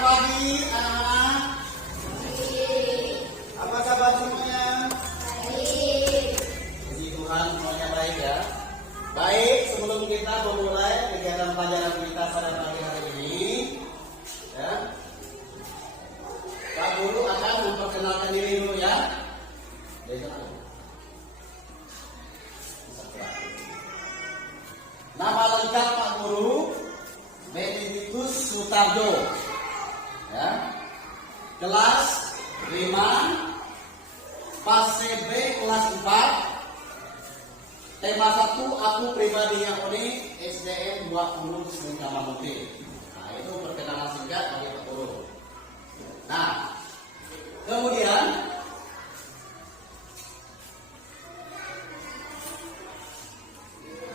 pagi anak-anak. Apa kabar semuanya? Puji Tuhan semuanya baik ya. Baik, sebelum kita memulai kegiatan pelajaran kita pada pagi hari ini, ya, Pak Guru akan memperkenalkan diri dulu ya. Nama lengkap Pak Guru Benedictus Sutarjo, ya. Kelas 5, fase B kelas 4. Tema 1, aku pribadi yang unik, SDN 20 Senin Kamamuti. Nah, itu perkenalan singkat bagi Pak Guru. Nah, kemudian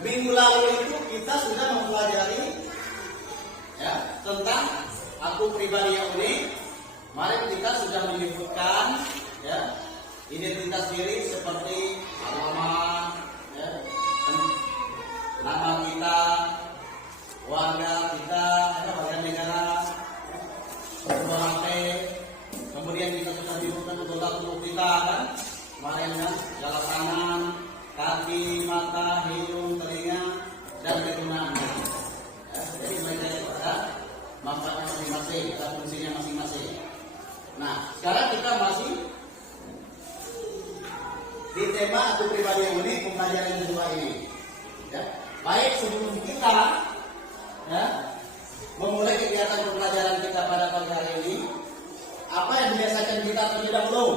minggu lalu itu kita sudah mempelajari ya tentang aku pribadi yang unik. Kemarin kita sudah menyebutkan ya identitas diri seperti alamat, ya, nama kita, warga kita, ya, warga negara, nomor HP. Kemudian kita sudah menyebutkan tubuh kita kan, kemarin kan, jala tangan, kaki, mata, hidung, telinga, dan kegunaannya. Ya, jadi mereka itu ada manfaatnya masing-masing, ada fungsinya masing-masing. Nah, sekarang kita masih di tema aku pribadi yang unik, pembelajaran yang kedua ini. Ya, baik sebelum kita ya, memulai kegiatan pembelajaran kita pada pagi hari ini, apa yang dibiasakan kita terlebih dahulu?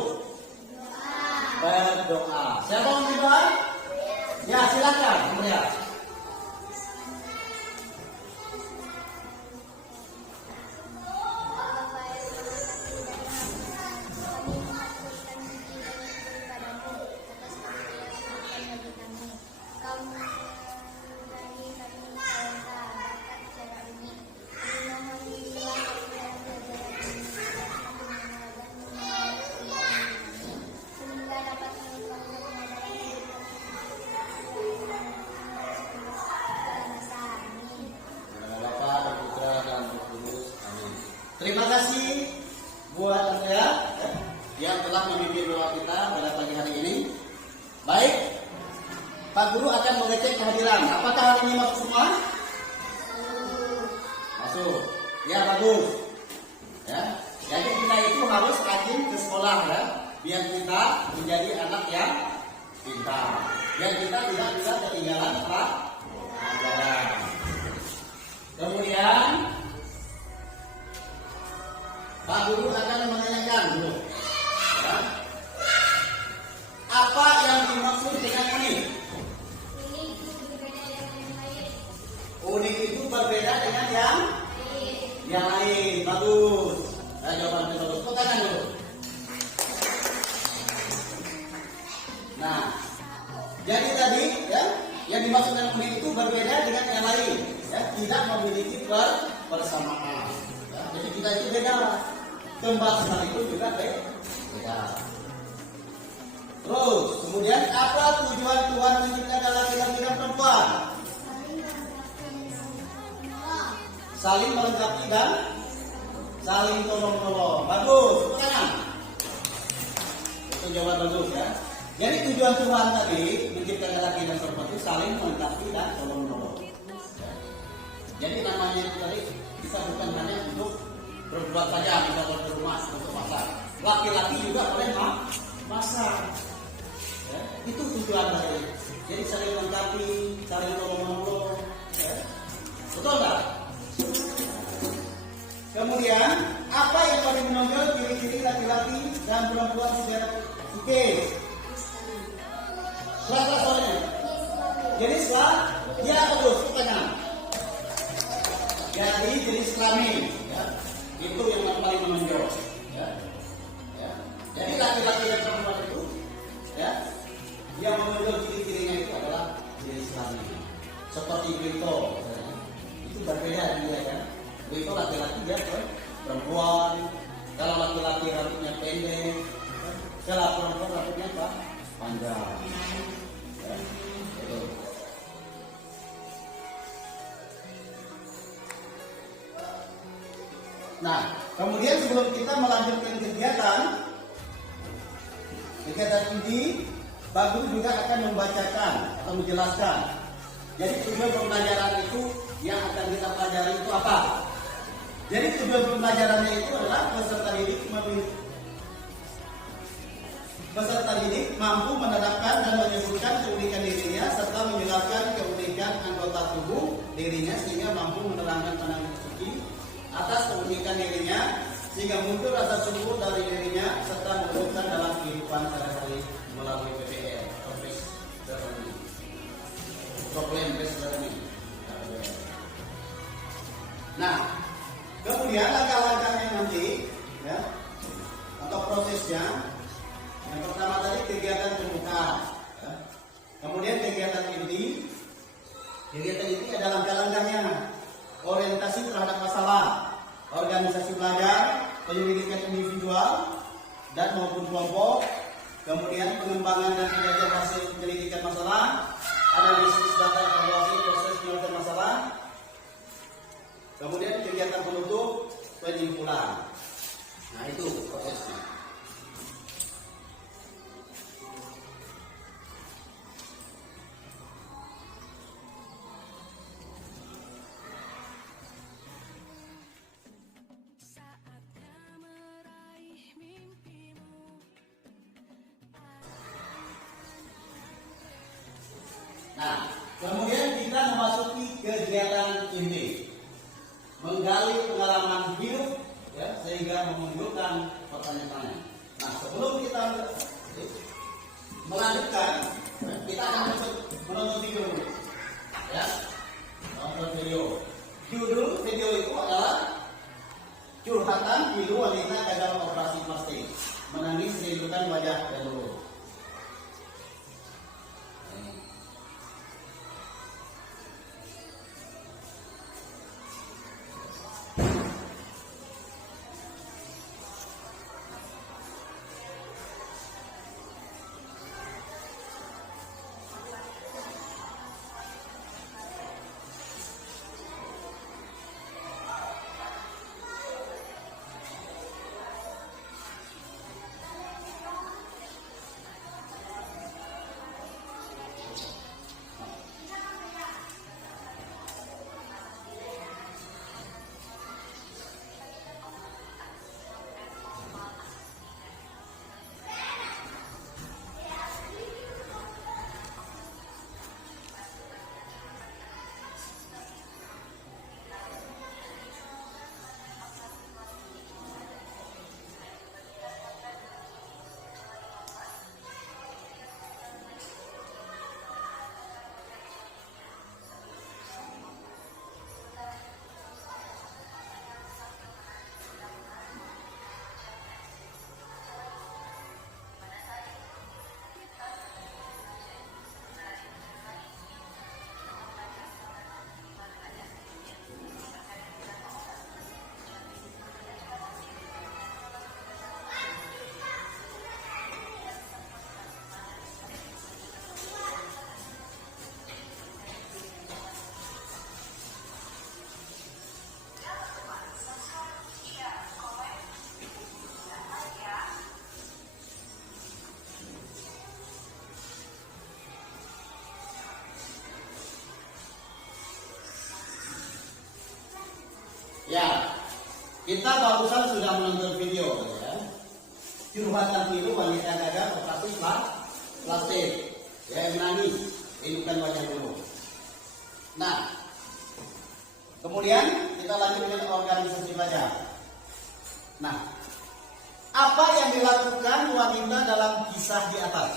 Berdoa. Siapa yang berdoa? Ya, silakan. Ya. Terima kasih buat Anda yang telah memimpin doa kita pada pagi hari ini. Baik, Pak Guru akan mengecek kehadiran. Apakah hari ini masuk semua? Masuk. Ya, bagus. Ya, jadi kita itu harus rajin ke sekolah ya, biar kita menjadi anak yang pintar. Biar kita tidak bisa ketinggalan pelajaran. Kemudian Pak Guru akan menanyakan dulu, ya, apa yang dimaksud dengan unik? Unik itu berbeda dengan yang lain. Bagus. Nah, jawaban itu bagus. Tangan dulu. Nah, jadi tadi ya, yang dimaksud dengan unik itu berbeda dengan yang lain, ya, tidak memiliki persamaan. Ya, jadi kita itu beda. Kembar sekalipun juga beda. Terus, kemudian apa tujuan Tuhan menciptakan laki-laki dan perempuan? Saling melengkapi dan saling tolong-tolong. Bagus, tangan. Itu jawaban bagus ya. Jadi tujuan Tuhan tadi menciptakan laki dan perempuan itu saling melengkapi dan tolong-tolong. Jadi namanya itu tadi kita bukan hanya untuk berbuat saja, bisa di rumah untuk masak. Laki-laki juga boleh masak. Ya, itu tujuan dari. Jadi saling melengkapi, saling tolong-menolong. Ya. Betul nggak? Kemudian apa yang paling menonjol ciri-ciri laki-laki dan perempuan secara psikis? Kelas soalnya. Jenis lah, ya bagus. Pertanyaan. Jadi jenis kelamin. Ya. Itu yang paling menonjol. Ya. Ya. Jadi laki-laki dan perempuan itu, ya, yang menonjol ciri-cirinya itu adalah jenis kelamin. Seperti Brito, itu berbeda dia kan. Brito laki-laki dia perempuan. Kalau laki-laki rambutnya pendek, kalau perempuan rambutnya apa? Panjang. Ya. Itu. Nah, Kemudian sebelum kita melanjutkan kegiatan ini, Pak Guru juga akan membacakan atau menjelaskan. Jadi tujuan pembelajaran itu yang akan kita pelajari itu apa? Jadi tujuan pembelajarannya itu adalah peserta didik mampu menerapkan dan menyebutkan keunikan dirinya serta menjelaskan keunikan anggota tubuh dirinya sehingga mampu menerangkan pandangan suci atas keunikan dirinya sehingga muncul rasa syukur dari dirinya serta mewujudkan dalam kehidupan sehari-hari melalui PPL problem based learning. Nah, kemudian langkah-langkahnya nanti ya atau prosesnya. Yang pertama tadi kegiatan pembukaan, ya. Kemudian kegiatan inti ada langkah-langkahnya, orientasi terhadap masalah, organisasi belajar, penyelidikan individual dan maupun kelompok, kemudian pengembangan dan pengajar hasil penyelidikan masalah, analisis data evaluasi proses penyelesaian masalah, kemudian kegiatan penutup, penyimpulan. Nah itu prosesnya. Nah, kemudian kita memasuki kegiatan inti, menggali pengalaman hidup, ya, sehingga memunculkan pertanyaan-pertanyaan. Nah, sebelum kita melanjutkan, kita akan menonton video dulu, ya, nonton video. Judul video itu adalah curhatan pilu wanita gagal operasi plastik, menangis rindukan wajah dan lulu. Ya, kita barusan sudah menonton video, ya. Curhatan pilu wanita gagal operasi plastik, ya, yang menangis, rindukan wajah dulu. Nah, kemudian kita lanjut dengan organisasi belajar. Nah, apa yang dilakukan wanita dalam kisah di atas?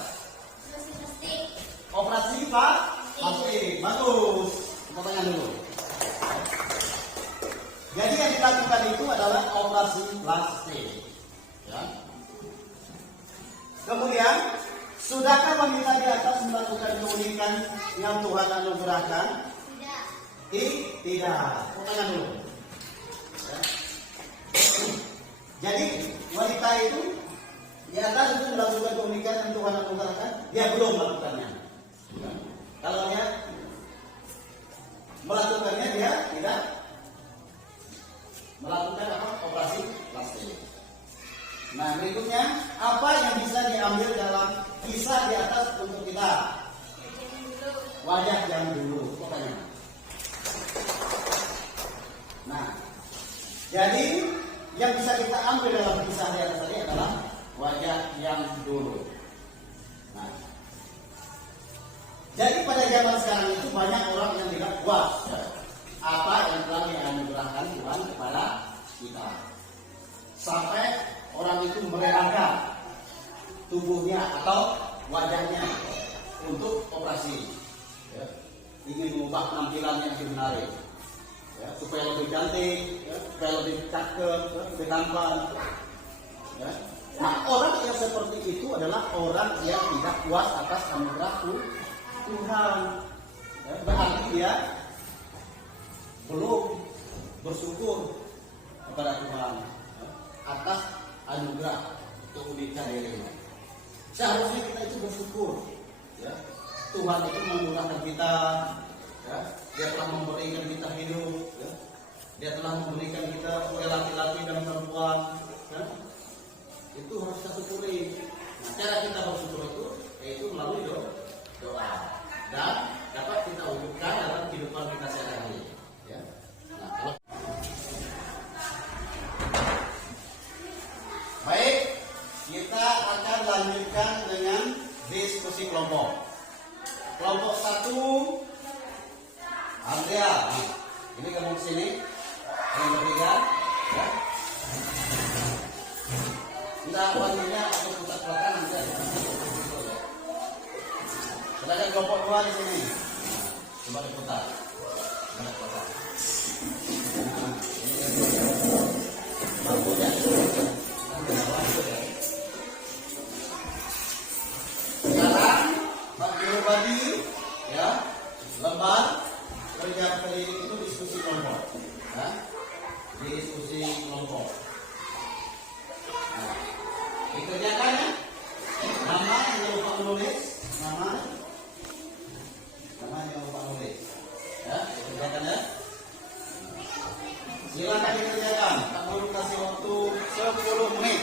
Operasi plastik, bagus. Kita tanya dulu. Jadi yang dilakukan itu adalah operasi plastik, ya. Kemudian, sudahkah wanita di atas melakukan keunikan yang Tuhan anugerahkan? Tidak. Pertanyaan dulu. Ya. Jadi wanita itu di atas itu melakukan keunikan yang Tuhan anugerahkan, dia belum melakukannya. Ya. Kalau dia melakukannya, dia tidak melakukan apa? Operasi wajah yang dulu. Pertanyaan. Nah, jadi yang bisa kita ambil dalam kisah di atas tadi adalah wajah yang dulu. Nah, jadi pada zaman sekarang itu banyak orang yang tidak puas apa yang telah dianugerahkan Tuhan kepada kita. Sampai orang itu merelakan tubuhnya atau wajahnya untuk operasi, ya. Ingin mengubah penampilan yang lebih menarik, ya, supaya lebih cantik, ya, supaya lebih cakep, ya, lebih tampan, ya. Nah, orang yang seperti itu adalah orang yang tidak puas atas anugerah Tuhan, ya. Berarti dia belum bersyukur kepada Tuhan, ya, atas anugerah keunikan dirinya. Seharusnya kita itu bersyukur, ya. Tuhan itu memudahkan kita, ya. Dia telah memberikan kita hidup, ya. Dia telah memberikan kita laki-laki dan perempuan, ya. Itu harus kita syukuri. Nah, cara kita bersyukur itu yaitu melalui doa dan dapat kita wujudkan dalam kehidupan kita sehari-hari, ya. Nah, kalau baik, kita akan lanjutkan dengan diskusi kelompok. Kelompok 1, Andrea. Nah, ini kamu kesini, yang bertiga, ya. Kita wanginya untuk putar belakang nanti ada. Sedangkan kelompok 2 di sini. Coba diputar. Nah, bambunya. Sekarang bagi ya lembar kerja pendidik itu diskusi kelompok, ya. Diskusi kelompok. Nah, dikerjakan ya. Nama yang lupa menulis, nama yang lupa menulis, ya. Dikerjakan ya. Silakan dikerjakan. Tak perlu kasih waktu 10 menit.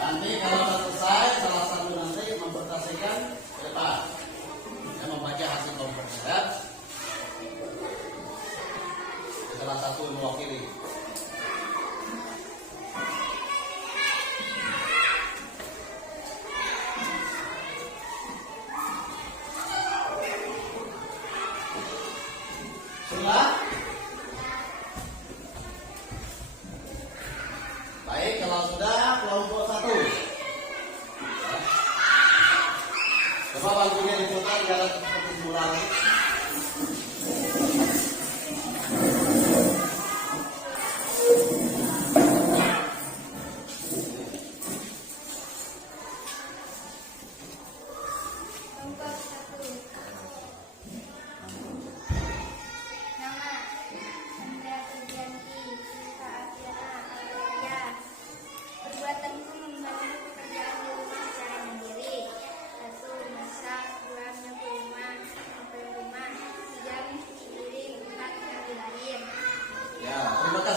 Nanti kalau selesai, salah satu nanti mempresentasikan ke depan, ya, membaca hasil kelompok, ya. Salah satu yang mewakili. Sudah? Baik, kalau sudah, kelompok 1. Coba bangkunya diputar jalan seperti semula.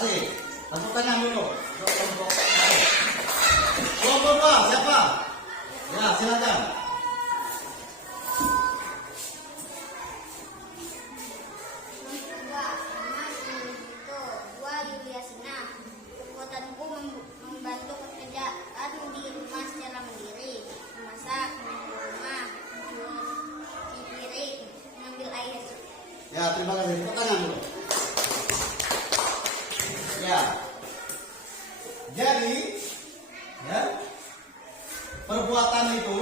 kasih. Tepuk tangan dulu untuk kelompok A. Kelompok A siapa? Ya, silakan. Kekuatanku membantu pekerjaan di rumah secara mandiri, memasak, mencuci rumah, mencuci piring, mengambil air. Ya, terima kasih. Tepuk tangan dulu. Ya. Jadi, ya, perbuatan itu,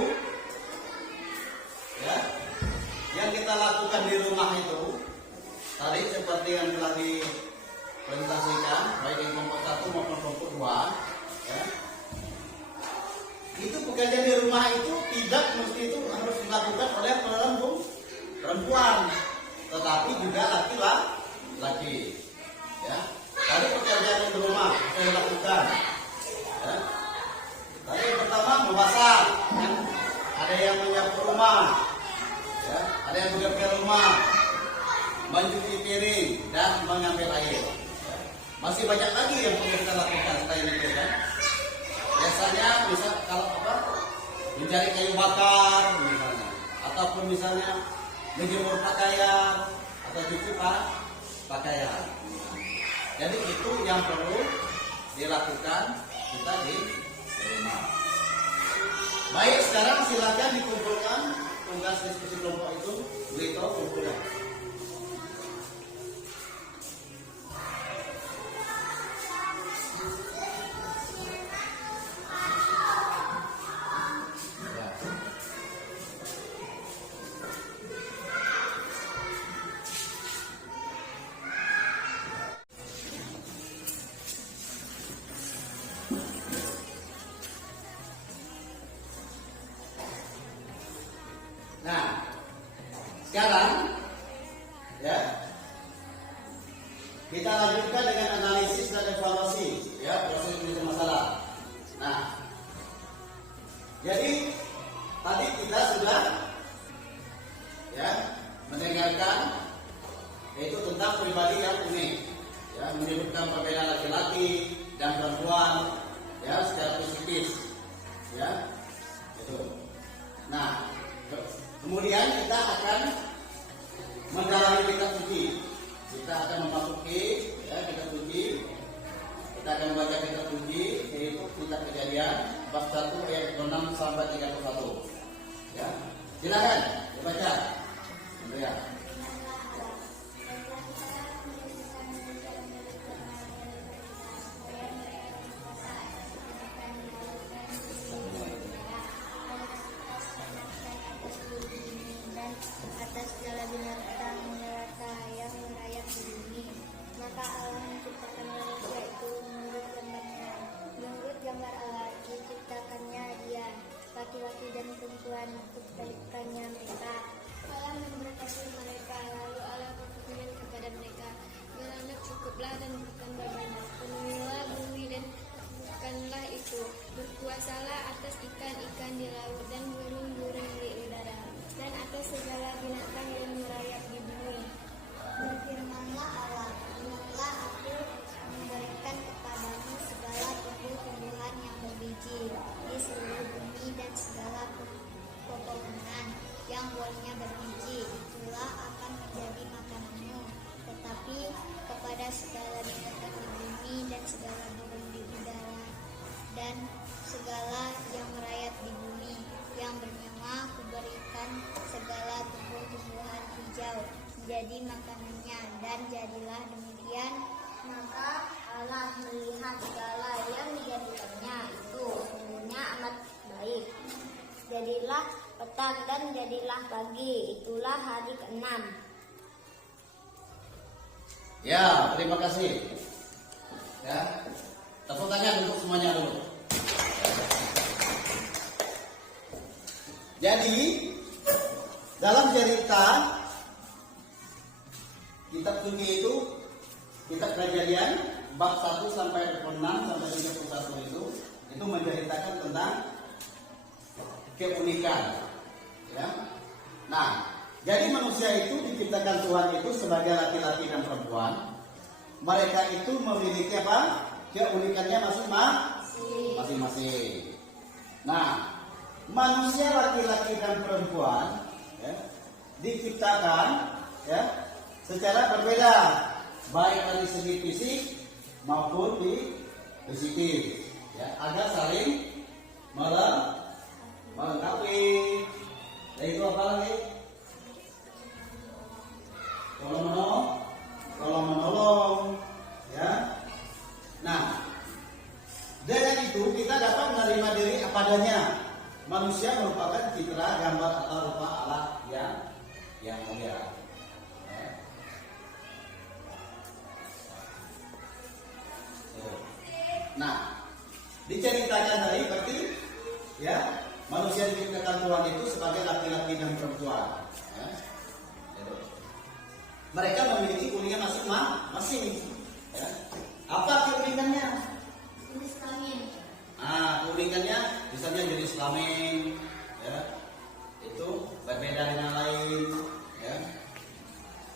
ya, yang kita lakukan di rumah itu, tadi seperti yang telah dipresentasikan, baik di kelompok 1 maupun kelompok 2, ya, itu pekerjaan di rumah itu tidak mesti itu harus dilakukan oleh perempuan, tetapi juga laki-laki. Ya, tadi pekerjaan di rumah saya lakukan. Ya. Tadi yang pertama memasak, ya. Ada yang menyapu rumah, ya. Ada yang bekerja rumah, mencuci piring dan mengambil air. Ya. Masih banyak lagi yang perlu kita lakukan selain itu, kan? Biasanya misal kalau mencari kayu bakar misalnya, ataupun misalnya menjemur pakaian atau cuci pakaian. Jadi itu yang perlu dilakukan kita di rumah. Baik, sekarang silakan dikumpulkan tugas diskusi kelompok itu. Beritahu kumpulkan. Nah, sekarang ya kita lanjutkan dengan analisis dan evaluasi ya proses penyelesaian masalah. Nah, jadi tadi kita sudah ya mendengarkan yaitu tentang pribadi yang unik, ya menyebutkan perbedaan laki-laki dan perempuan ya secara positif, ya itu. Nah, kemudian kita akan mendalami kitab suci. Kita akan memasuki ya kitab suci. Kita akan membaca kitab suci yaitu kitab Kejadian bab 1 ayat 6 sampai 31. Ya. Silakan dibaca. Ya. Atas segala binatang melata yang merayap di bumi. Maka Allah menciptakan manusia itu menurut gambarnya. Menurut gambar Allah diciptakannya dia, laki-laki dan perempuan diciptakannya mereka. Allah memberkati mereka, lalu Allah berfirman kepada mereka, beranak cukuplah dan bertambah banyak, penuhilah bumi dan bukanlah itu, berkuasalah atas ikan-ikan di laut dan burung-burung di udara, dan atas segala binatang yang merayap di bumi. Berfirmanlah Allah, inilah aku memberikan kepadamu segala tumbuh-tumbuhan yang berbiji di seluruh bumi dan segala pepohonan yang buahnya berbiji, itulah akan menjadi makananmu. Tetapi kepada segala binatang di bumi dan segala burung di udara dan segala yang merayap di bumi yang bernyawa kuberikan segala tumbuh-tumbuhan hijau menjadi makanannya, dan jadilah demikian. Maka Allah melihat segala yang dijadikannya itu sungguhnya amat baik. Jadilah petang dan jadilah pagi, itulah hari ke-6. Ya, terima kasih. Ya, tepuk tangan untuk semuanya dulu. Jadi dalam cerita kitab suci itu, kitab Kejadian bab 1 sampai 6 sampai 31 itu menceritakan tentang keunikan. Ya. Nah, jadi manusia itu diciptakan Tuhan itu sebagai laki-laki dan perempuan. mereka itu memiliki apa? Keunikannya masing-masing. Nah, manusia laki-laki dan perempuan ya, diciptakan ya, secara berbeda, baik dari segi fisik maupun di positif, ya, agar saling melengkapi. Yaitu apa lagi? Tolong menolong, ya. Nah, dengan itu kita dapat menerima diri apa adanya. Manusia merupakan citra, gambar atau rupa Allah yang mulia. Nah, diceritakan tadi berarti ya, manusia diciptakan Tuhan itu sebagai laki-laki dan perempuan. Ya. Mereka memiliki keunikan masing-masing. Ya. Apa keunikannya? Jenis kelamin. Keunikannya misalnya jenis kelamin, ya, itu berbeda dengan lain. Ya.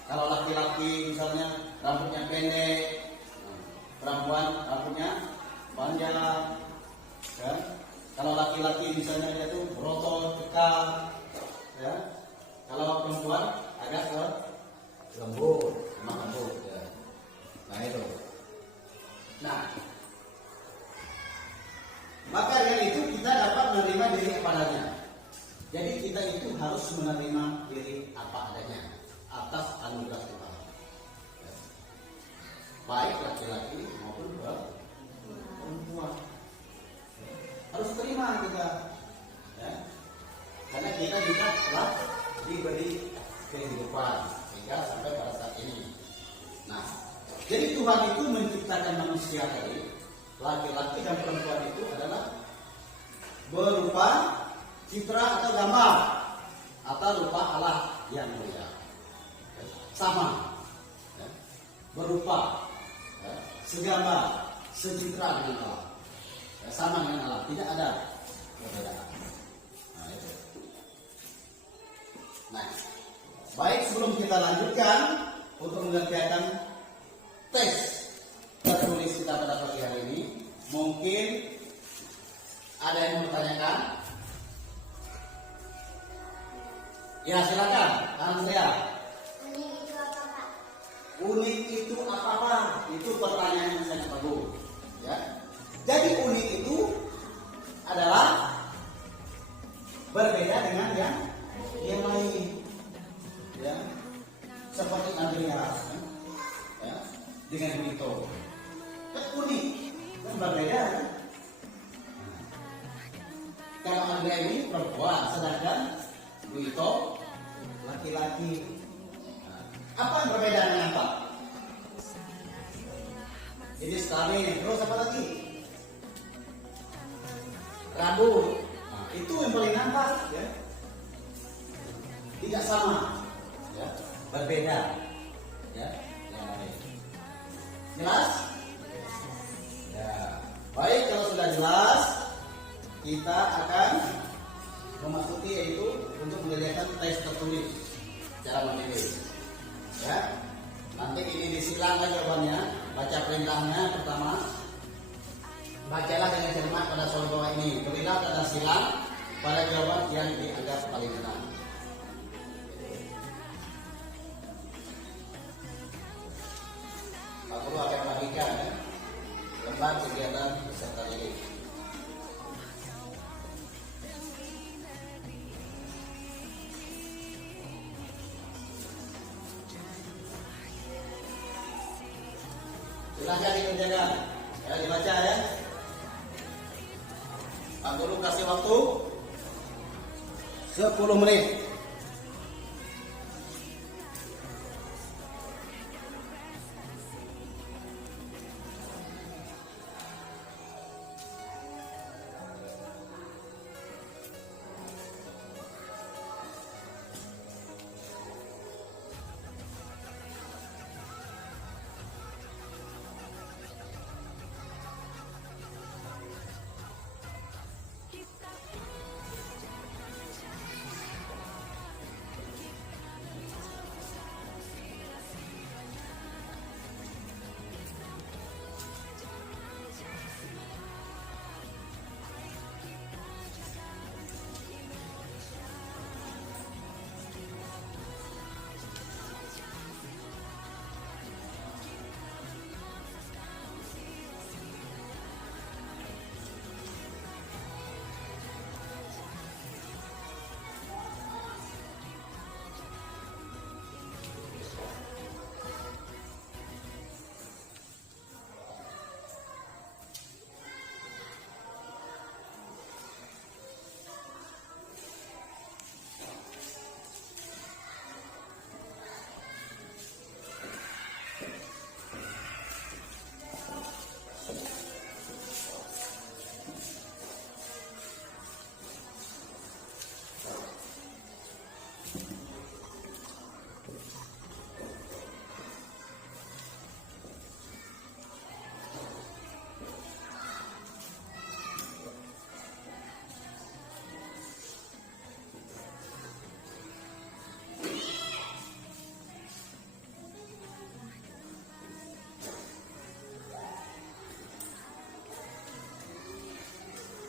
Kalau laki-laki misalnya rambutnya pendek, perempuan rambutnya panjang. Ya. Kalau laki-laki misalnya dia tuh berotot, kekar, ya. Kalau perempuan agak lembut, ya. Nah itu. Nah, maka dengan itu kita dapat menerima diri apa adanya. Jadi kita itu harus menerima diri apa adanya atas anugerah Tuhan. Ya. Baik laki-laki maupun perempuan. Harus terima kita, ya. Karena kita juga telah diberi kehidupan hingga sampai pada saat ini. Nah, jadi Tuhan itu menciptakan manusia tadi, laki-laki dan perempuan itu adalah berupa citra atau gambar atau rupa Allah yang mulia, sama, ya. Berupa, ya, segambar, secitra dengan Allah. Sama dengan Allah, tidak ada perbedaan. Nah, itu. Nah, baik, sebelum kita lanjutkan untuk mengerjakan tes tertulis kita pada pagi hari ini, mungkin ada yang bertanyakan? Ya, silakan, tangan saya. Unik itu apa, Pak? Unik itu apa? Itu pertanyaan yang sangat bagus, ya. Jadi unik itu adalah berbeda dengan yang lain, ya. Seperti Andrea, ya, dengan Wito, kan unik, kan berbeda. Kalau Andrea ini perempuan, sedangkan Wito laki-laki. Apa yang berbeda dengan apa? Jadi kelamin, terus apa lagi? Rambut, itu yang paling nampak, ya. Tidak sama, ya, berbeda, ya, yang lain. Jelas? Ya, baik, kalau sudah jelas, kita akan memasuki yaitu untuk mengerjakan tes tertulis cara memilih, ya. Nanti ini disilang jawabannya, baca perintahnya pertama. Bacalah dengan cermat pada soal bawah ini. Berilah tanda silang pada jawaban yang dianggap paling benar. Pak Guru akan bagikan, ya, lembar kegiatan peserta didik. Silahkan dikerjakan, ya, dibaca, ya. Pak Guru kasih waktu 10 menit.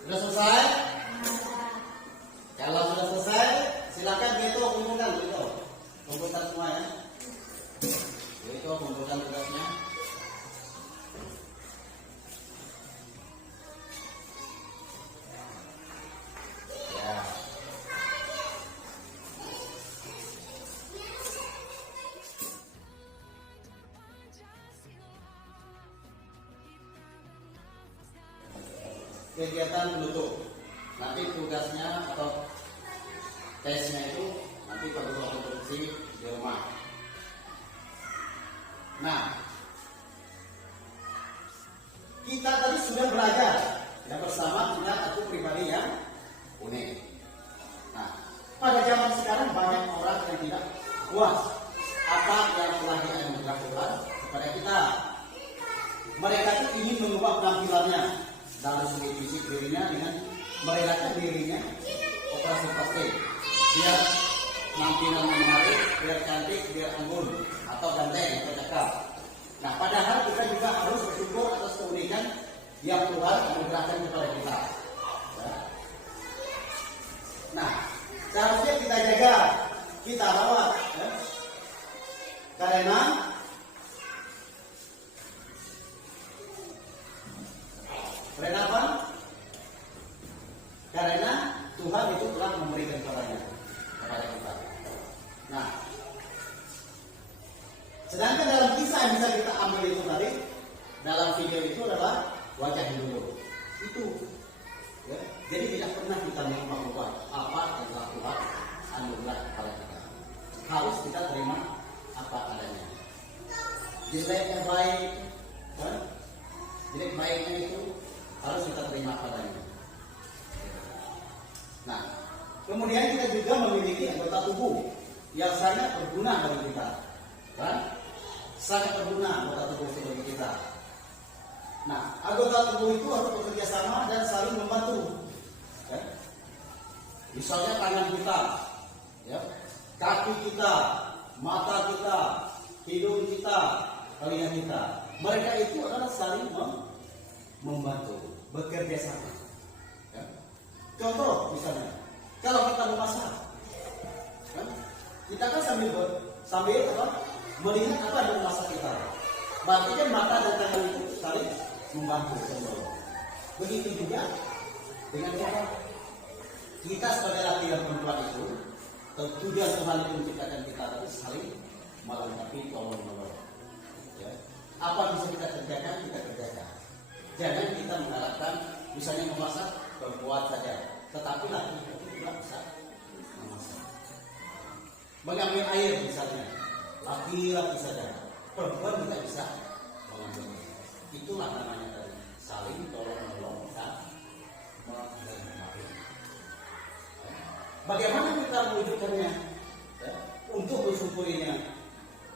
Sudah selesai? Kalau sudah selesai, silakan Beto kumpulkan Beto. Kumpulkan semua ya. Beto kumpulkan tugasnya. Ya. Kegiatan penutup. Nanti tugasnya atau tesnya itu nanti pada waktu produksi di rumah. Nah, kita tadi sudah belajar ya bersama dengan aku pribadi yang unik. Nah, pada zaman sekarang banyak orang yang tidak puas apa yang telah dilakukan kepada kita. Mereka itu ingin mengubah penampilannya dari segi fisik dirinya dengan merelakan dirinya operasi plastik biar penampilan menarik, biar cantik, biar anggun atau ganteng atau cakep. Nah, padahal kita juga harus bersyukur atas keunikan yang Tuhan anugerahkan kepada kita. Ya. Nah, seharusnya kita jaga, kita rawat, ya. Karena apa? Karena Tuhan itu telah memberikan kepada kita. Nah, sedangkan dalam kisah yang bisa kita ambil itu tadi, dalam video itu adalah wajah dulu. Itu, ya. Jadi tidak pernah kita mengubah apa yang telah Tuhan anugerah kepada kita. Harus kita terima apa adanya. Jeleknya baik, kan? Jelek baiknya itu harus kita terima padanya. Nah, kemudian kita juga memiliki anggota tubuh yang sangat berguna bagi kita, kan? Sangat berguna anggota tubuh bagi kita. Nah, anggota tubuh itu harus bekerja sama dan saling membantu. Ya? Misalnya tangan kita, ya, kaki kita, mata kita, hidung kita, telinga kita. Mereka itu adalah saling membantu, bekerja sama. Ya. Contoh misalnya, kalau kita memasak, kan? Kita kan sambil melihat apa yang memasak kita. Berarti kan mata dan tangan itu saling membantu. Begitu juga dengan cara kita sebagai laki-laki perempuan itu, tujuan Tuhan itu menciptakan kita tapi saling melengkapi, tolong menolong. Ya. Apa bisa kita kerjakan, kita kerjakan. Jangan kita mengharapkan misalnya memasak perempuan saja, tetapi laki-laki juga bisa memasak. Mengambil air misalnya, laki-laki saja, perempuan tidak bisa mengambil air. Itulah namanya tadi, saling tolong menolong dan melengkapi. Bagaimana kita mewujudkannya? Ya, untuk mensyukurinya,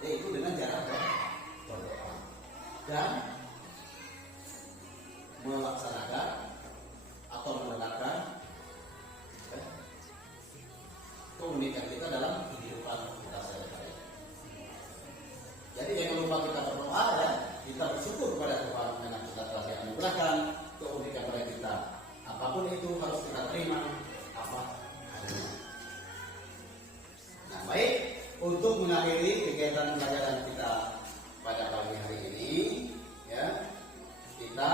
yaitu dengan cara berdoa dan melaksanakan atau menerapkan keunikan kita dalam kehidupan kita sehari-hari. Jadi jangan lupa kita berdoa ya, kita bersyukur kepada Tuhan karena kita telah dianugerahkan keunikan pada kita. Apapun itu harus kita terima apa adanya. Nah, baik, untuk mengakhiri kegiatan pelajaran kita pada pagi hari ini, ya, kita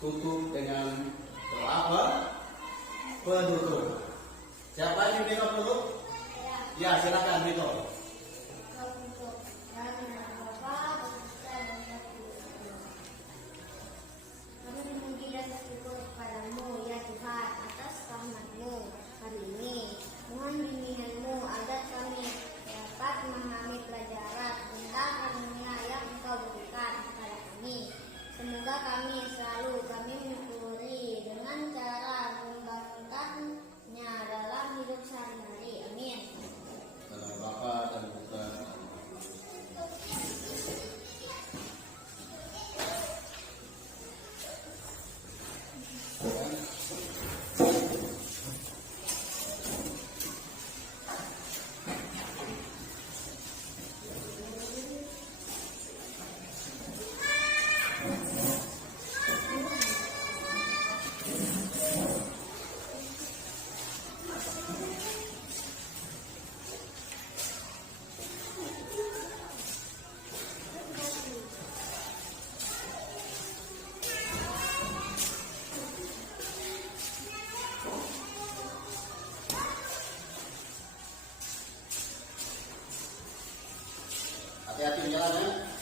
tutup dengan doa penutup. Siapa yang minum dulu? Ya, silakan minum. Kami memuji dan bersyukur kepadamu ya Tuhan atas rahmat-Mu hari ini. Mohon bimbingan-Mu agar kami dapat memahami pelajaran tentang karunia yang Engkau berikan kepada kami. Semoga kami menyukuri dengan cara membangunkannya dalam hidup sehari-hari. Amin. Dalam Bapa dan Putra hati-hati jalan ya.